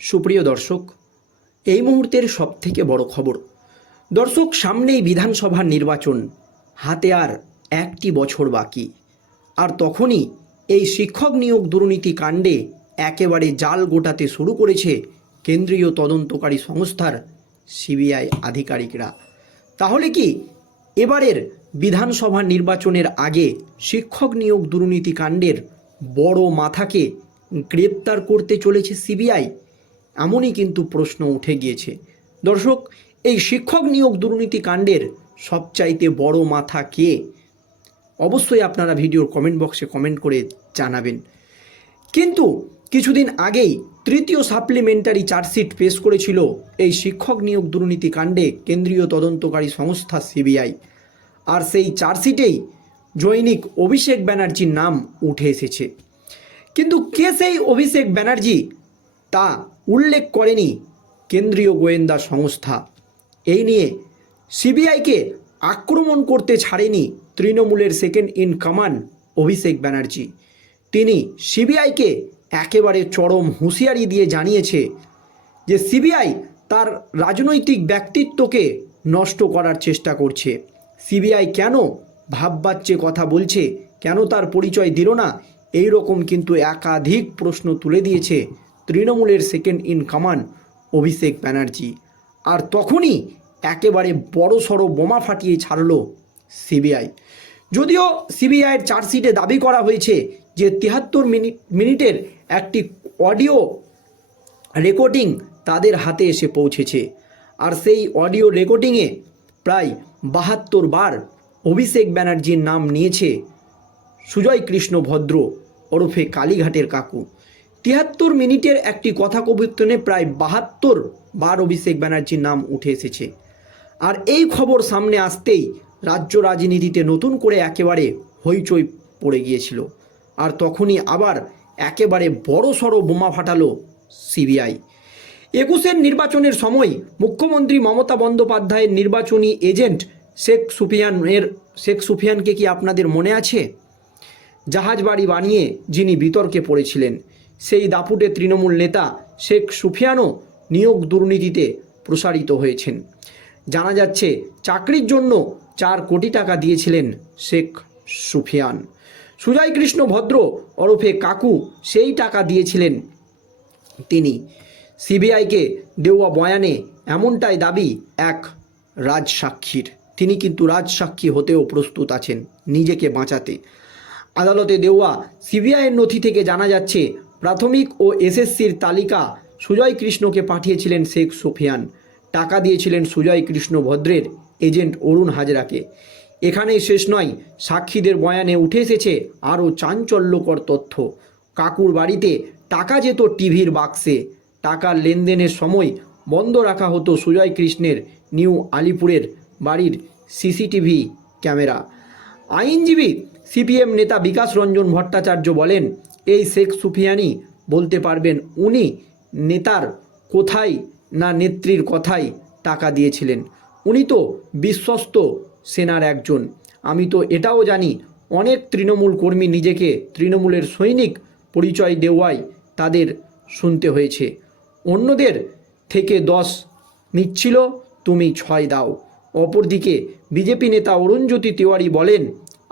সুপ্রিয় দর্শক, এই মুহূর্তের সবথেকে বড় খবর, দর্শক, সামনেই বিধানসভা নির্বাচন, হাতে আর একটি বছর বাকি। আর তখনই এই শিক্ষক নিয়োগ দুর্নীতি কাণ্ডে একেবারে জাল গোটাতে শুরু করেছে কেন্দ্রীয় তদন্তকারী সংস্থার সিবিআই আধিকারিকরা। তাহলে কি এবারের বিধানসভা নির্বাচনের আগে শিক্ষক নিয়োগ দুর্নীতি কাণ্ডের বড় মাথাকে গ্রেপ্তার করতে চলেছে সিবিআই? এমনই কিন্তু প্রশ্ন উঠে গিয়েছে। দর্শক, এই শিক্ষক নিয়োগ দুর্নীতি কাণ্ডের সবচাইতে বড় মাথা কে? অবশ্যই আপনারা ভিডিওর কমেন্ট বক্সে কমেন্ট করে জানাবেন। কিন্তু কিছুদিন আগেই তৃতীয় সাপ্লিমেন্টারি চার্জশিট পেশ করেছিল এই শিক্ষক নিয়োগ দুর্নীতি কাণ্ডে কেন্দ্রীয় তদন্তকারী সংস্থা সিবিআই। আর সেই চার্জশিটেই জৈনিক অভিষেক ব্যানার্জির নাম উঠে এসেছে। কিন্তু কে সেই অভিষেক ব্যানার্জি তা উল্লেখ করেনি কেন্দ্রীয় গোয়েন্দা সংস্থা। এই নিয়ে সিবিআইকে আক্রমণ করতে ছাড়েনি তৃণমূলের second in command Abhishek Banerjee. তিনি সিবিআইকে একেবারে চরম হুঁশিয়ারি দিয়ে জানিয়েছে যে সিবিআই তার রাজনৈতিক ব্যক্তিত্বকে নষ্ট করার চেষ্টা করছে। সিবিআই কেন ভাববাচ্চে কথা বলছে? কেন তার পরিচয় দিল না? এই রকম কিন্তু একাধিক প্রশ্ন তুলে দিয়েছে তৃণমূলের second in command Abhishek Banerjee. আর তখনই একেবারে বড় সড়ো বোমা ফাটিয়ে ছাড়ল সিবিআই যদিও সিবিআইয়ের চার্জশিটে দাবি করা হয়েছে যে তিয়াত্তর মিনিট মিনিটের একটি অডিও রেকর্ডিং তাদের হাতে এসে পৌঁছেছে। আর সেই অডিও রেকর্ডিংয়ে প্রায় বাহাত্তর বার অভিষেক ব্যানার্জির নাম নিয়েছে সুজয় কৃষ্ণ ভদ্র ওরফে কালীঘাটের কাকু। তিয়াত্তর মিনিটের একটি কথা কবিতনে প্রায় বাহাত্তর বার অভিষেক ব্যানার্জির নাম উঠে এসেছে। আর এই খবর সামনে আসতেই রাজ্য রাজনীতিতে নতুন করে একেবারে হইচই পড়ে গিয়েছিল। আর তখনই আবার একেবারে বড় সড়ো বোমা ফাটালো সিবিআই। একুশের নির্বাচনের সময় মুখ্যমন্ত্রী মমতা বন্দ্যোপাধ্যায়ের নির্বাচনী এজেন্ট শেখ সুফিয়ানের, শেখ সুফিয়ানকে কি আপনাদের মনে আছে? জাহাজ বাড়ি বানিয়ে যিনি বিতর্কে পড়েছিলেন সেই দাপুটে তৃণমূল নেতা শেখ সুফিয়ানও নিয়োগ দুর্নীতিতে প্রসারিত হয়েছেন। জানা যাচ্ছে, চাকরির জন্য চার কোটি টাকা দিয়েছিলেন শেখ সুফিয়ান। সুজয় কৃষ্ণ ভদ্র ওরফে কাকু সেই টাকা দিয়েছিলেন তিনি। সিবিআইকে দেওয়া বয়ানে এমনটাই দাবি এক রাজসাক্ষীর। তিনি কিন্তু রাজসাক্ষী হতেও প্রস্তুত আছেন নিজেকে বাঁচাতে। আদালতে দেওয়া সিবিআইয়ের নথি থেকে জানা যাচ্ছে প্রাথমিক ও এসএসসির তালিকা সুজয় কৃষ্ণকে পাঠিয়েছিলেন শেখ সুফিয়ান। টাকা দিয়েছিলেন সুজয় কৃষ্ণ ভদ্রের এজেন্ট অরুণ হাজরাকে। এখানেই শেষ নয়, সাক্ষীদের বয়ানে উঠে এসেছে আরও চাঞ্চল্যকর তথ্য। কাকুর বাড়িতে টাকা যেত টিভির বাক্সে। টাকার লেনদেনের সময় বন্ধ রাখা হতো সুজয় কৃষ্ণের নিউ আলিপুরের বাড়ির সিসিটিভি ক্যামেরা। আইনজীবী, সিপিএম নেতা বিকাশ রঞ্জন ভট্টাচার্য বলেন এই শেখ সুফিয়ানি বলতে পারবেন, উনি নেতার কোথায় না নেত্রীর কথাই টাকা দিয়েছিলেন। উনি তো বিশ্বস্ত সেনার একজন। আমি তো এটাও জানি, অনেক তৃণমূল কর্মী নিজেকে তৃণমূলের সৈনিক পরিচয় দেওয়ায় তাদের শুনতে হয়েছে। অন্যদের থেকে দশ নিচ্ছিল, তুমি ছয় দাও। অপরদিকে বিজেপি নেতা অরুণজ্যোতি তিওয়ারি বলেন,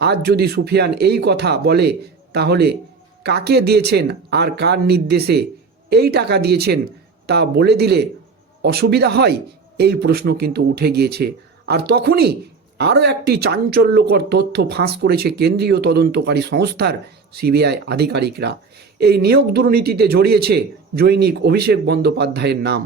আজ যদি সুফিয়ান এই কথা বলে, তাহলে কাকে দিয়েছেন আর কার নির্দেশে এই টাকা দিয়েছেন তা বলে দিলে অসুবিধা হয়? এই প্রশ্ন কিন্তু উঠে গিয়েছে। আর তখনই আরও একটি চাঞ্চল্যকর তথ্য ফাঁস করেছে কেন্দ্রীয় তদন্তকারী সংস্থার সিবিআই আধিকারিকরা। এই নিয়োগ দুর্নীতিতে জড়িয়েছে জৈনিক অভিষেক বন্দ্যোপাধ্যায়ের নাম।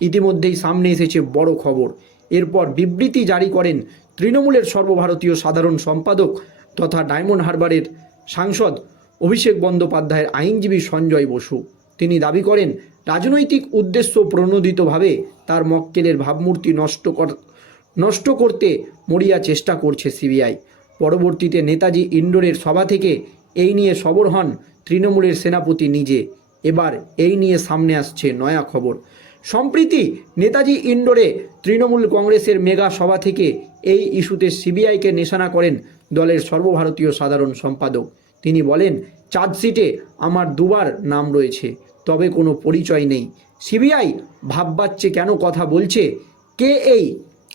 ইতিমধ্যেই সামনে এসেছে বড় খবর। এরপর বিবৃতি জারি করেন তৃণমূলের সর্বভারতীয় সাধারণ সম্পাদক তথা ডায়মন্ড হারবারের সাংসদ অভিষেক বন্দ্যোপাধ্যায়ের আইনজীবী সঞ্জয় বসু। তিনি দাবি করেন, রাজনৈতিক উদ্দেশ্য প্রণোদিতভাবে তার মক্কেলের ভাবমূর্তি নষ্ট কর নষ্ট করতে মরিয়া চেষ্টা করছে সিবিআই। পরবর্তীতে নেতাজি ইন্ডোরের সভা থেকে এই নিয়ে সবর হন তৃণমূলের সেনাপতি নিজে। এবার এই নিয়ে সামনে আসছে নয়া খবর। সম্প্রীতি, নেতাজি ইন্ডোরে তৃণমূল কংগ্রেসের মেগা সভা থেকে এই ইস্যুতে সিবিআইকে নিশানা করেন দলের সর্বভারতীয় সাধারণ সম্পাদক। তিনি বলেন চার্জশিটে আমার দুবার নাম রয়েছে, তবে কোনো পরিচয় নেই। সিবিআই ভাববাচ্ছে কেন কথা বলছে? কে এই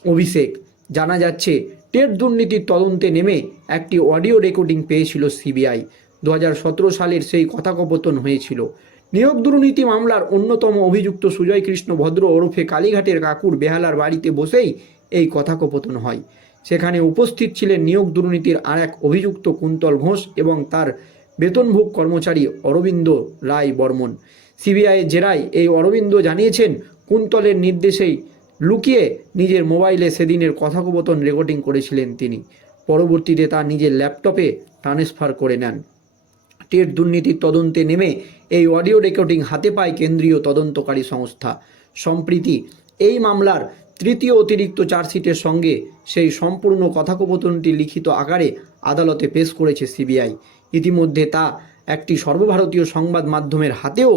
অভিষেক? জানা যাচ্ছে, টেট দুর্নীতির তদন্তে নেমে একটি অডিও রেকর্ডিং পেয়েছিল সিবিআই। দু হাজার সতেরো সালের সেই কথাকপতন হয়েছিল। নিয়োগ দুর্নীতি মামলার অন্যতম অভিযুক্ত সুজয় কৃষ্ণ ভদ্র ওরফে কালীঘাটের কাকুর বেহালার বাড়িতে বসেই এই কথাকপতন হয়। সেখানে উপস্থিত ছিলেন নিয়োগ দুর্নীতির আর এক অভিযুক্ত কুন্তল ঘোষ এবং তার বেতনভোগ কর্মচারী অরবিন্দ রায় বর্মন। সিবিআইয়ের জেরায় এই অরবিন্দ জানিয়েছেন, কুন্তলের নির্দেশেই লুকিয়ে নিজের মোবাইলে সেদিনের কথোপকথন রেকর্ডিং করেছিলেন তিনি। পরবর্তীতে তা নিজের ল্যাপটপে ট্রান্সফার করে নেন। টেট দুর্নীতির তদন্তে নেমে এই অডিও রেকর্ডিং হাতে পায় কেন্দ্রীয় তদন্তকারী সংস্থা। সম্প্রীতি এই মামলার তৃতীয় অতিরিক্ত চার্জশিটের সঙ্গে সেই সম্পূর্ণ কথাকপতনটি লিখিত আকারে আদালতে পেশ করেছে সিবিআই। ইতিমধ্যে তা একটি সর্বভারতীয় সংবাদ মাধ্যমের হাতেও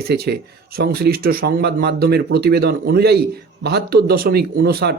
এসেছে। সংশ্লিষ্ট সংবাদ মাধ্যমের প্রতিবেদন অনুযায়ী বাহাত্তর দশমিক উনষাট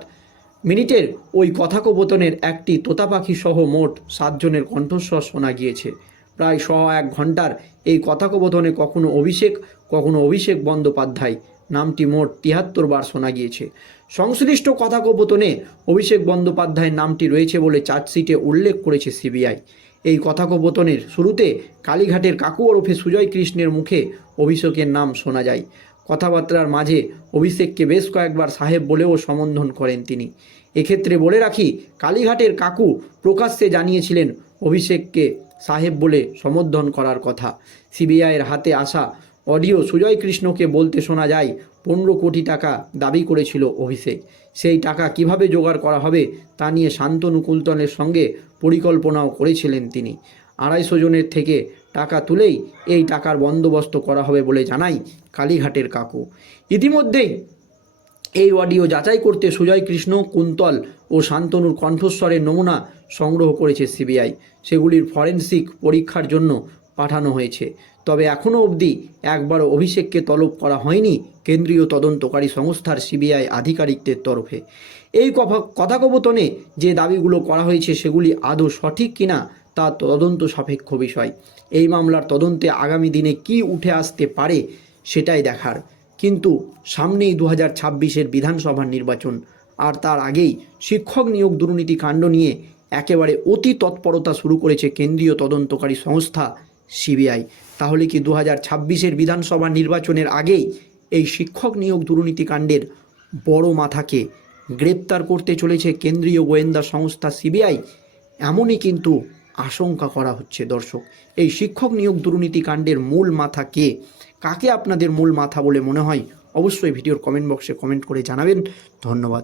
মিনিটের ওই কথাকপতনের একটি তোতা পাখি সহ মোট সাতজনের কণ্ঠস্বর শোনা গিয়েছে। প্রায় শ এক ঘণ্টার এই কথাকপথনে কখনো অভিষেক কখনো অভিষেক বন্দ্যোপাধ্যায় নামটি মোট তিয়াত্তর বার শোনা গিয়েছে। সংশ্লিষ্ট কথাকপথনে অভিষেক বন্দ্যোপাধ্যায়ের নামটি রয়েছে বলে চার্জশিটে উল্লেখ করেছে সিবিআই। এই কথাকপথনের শুরুতে কালীঘাটের কাকু ওরফে সুজয় কৃষ্ণের মুখে অভিষেকের নাম শোনা যায়। কথাবার্তার মাঝে অভিষেককে বেশ কয়েকবার সাহেব বলেও সম্বোধন করেন তিনি। এক্ষেত্রে বলে রাখি, কালীঘাটের কাকু প্রকাশ্যে জানিয়েছিলেন অভিষেককে সাহেব বলে সম্বোধন করার কথা। সিবিআইয়ের হাতে আসা অডিও সুজয় কৃষ্ণকে বলতে শোনা যায়, পনেরো কোটি টাকা দাবি করেছিল অভিষেক। সেই টাকা কীভাবে জোগাড় করা হবে তা নিয়ে শান্তনু কুলতনের সঙ্গে পরিকল্পনাও করেছিলেন তিনি। আড়াইশো জনের থেকে টাকা তুলেই এই টাকার বন্দোবস্ত করা হবে বলে জানাই কালীঘাটের কাকু। ইতিমধ্যেই এই অডিও যাচাই করতে সুজয় কৃষ্ণ, কুন্তল ও শান্তনুর কণ্ঠস্বরের নমুনা সংগ্রহ করেছে সিবিআই। সেগুলির ফরেনসিক পরীক্ষার জন্য পাঠানো হয়েছে। তবে এখনও অবধি একবারও অভিষেককে তলব করা হয়নি কেন্দ্রীয় তদন্তকারী সংস্থার সিবিআই আধিকারিকদের তরফে। এই কথা- কথাকবতনে যে দাবিগুলো করা হয়েছে সেগুলি আদৌ সঠিক কিনা তা তদন্ত সাপেক্ষ বিষয়। এই মামলার তদন্তে আগামী দিনে কি উঠে আসতে পারে সেটাই দেখার। কিন্তু সামনেই দু হাজার ছাব্বিশের বিধানসভার নির্বাচন, আর তার আগেই শিক্ষক নিয়োগ দুর্নীতি কাণ্ড নিয়ে একেবারে অতি তৎপরতা শুরু করেছে কেন্দ্রীয় তদন্তকারী সংস্থা সিবিআই। তাহলে কি দু হাজার ছাব্বিশের বিধানসভা নির্বাচনের আগেই এই শিক্ষক নিয়োগ দুর্নীতি কাণ্ডের বড় মাথাকে গ্রেপ্তার করতে চলেছে কেন্দ্রীয় গোয়েন্দা সংস্থা সিবিআই? এমনই কিন্তু আশঙ্কা করা হচ্ছে দর্শক। এই শিক্ষক নিয়োগ দুর্নীতি কাণ্ডের মূল মাথা কে? কাকে আপনাদের মূল মাথা বলে মনে হয়? অবশ্যই ভিডিওর কমেন্ট বক্সে কমেন্ট করে জানাবেন। ধন্যবাদ।